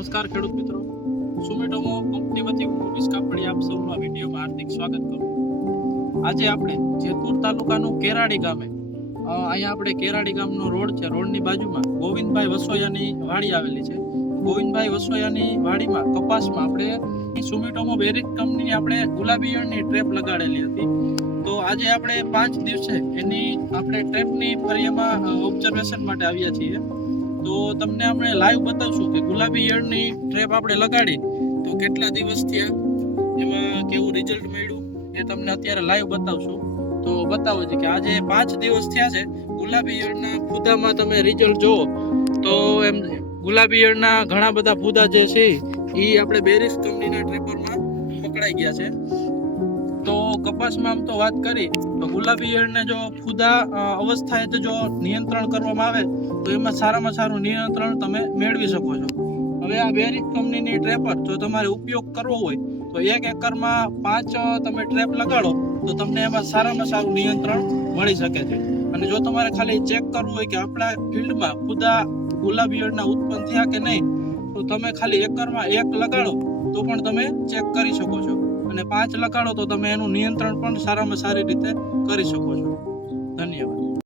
નમસ્કાર ખેડૂત મિત્રો, સુમેટોમો કંપની વતી હું મુકેશ કાપડી આપ સૌનું આ વિડીયોમાં હાર્દિક સ્વાગત કરું. આજે આપણે જેતપુર તાલુકાનું કેરાડી ગામે અહીંયા આપણે કેરાડી ગામનો રોડ છે. રોડની બાજુમાં ગોવિંદભાઈ વસોયાની વાડી આવેલી છે. ગોવિંદભાઈ વસોયાની વાડીમાં કપાસમાં આપણે સુમેટોમો બેરિક કંપનીની આપણે ગુલાબી ઈયળની ટ્રેપ લગાડેલી હતી. તો આજે આપણે 5 દિવસે એની આપણે ટ્રેપની ફરિયામાં ઓબ્ઝર્વેશન માટે આવ્યા છીએ. તો તમને આપણે લાઈવ બતાવશું કે ગુલાબી ઈયળની ટ્રેપ આપણે લગાડી તો કેટલા દિવસ થયા, એમાં કેવું રિઝલ્ટ મળ્યું એ તમને અત્યારે લાઈવ બતાવશું. તો બતાવો છે કે આજે 5 દિવસ થયા છે. ગુલાબી ઈયળના ફૂદામાં તમે રિઝલ્ટ જુઓ તો એમ ગુલાબી ઈયળના ઘણા બધા ફૂદા જે છે એ આપણે બેરિસ કંપનીના ટ્રેપરમાં પકડાઈ ગયા છે. તો કપાસમાં આમ તો વાત કરી તો ગુલાબી ઈયળને જો ફૂદા અવસ્થાએ જો નિયંત્રણ કરવામાં આવે તો એમાં સારામાં સારું નિયંત્રણ તમે મેળવી શકો છો. હવે આ બેરિક કંપનીની ટ્રેપર જો તમારે ઉપયોગ કરવો હોય તો 1 એકરમાં 5 તમે ટ્રેપ લગાડો તો તમને એમાં સારામાં સારું નિયંત્રણ મળી શકે છે. અને જો તમારે ખાલી ચેક કરવું હોય કે આપણા ફિલ્ડમાં ફૂદા ગુલાબી ઈયળના ઉત્પન્ન થયા કે નહીં તો તમે ખાલી એકરમાં 1 લગાડો તો પણ તમે ચેક કરી શકો છો. અને 5 લગાડો તો તમે એનું નિયંત્રણ પણ સારામાં સારી રીતે કરી શકો છો. ધન્યવાદ.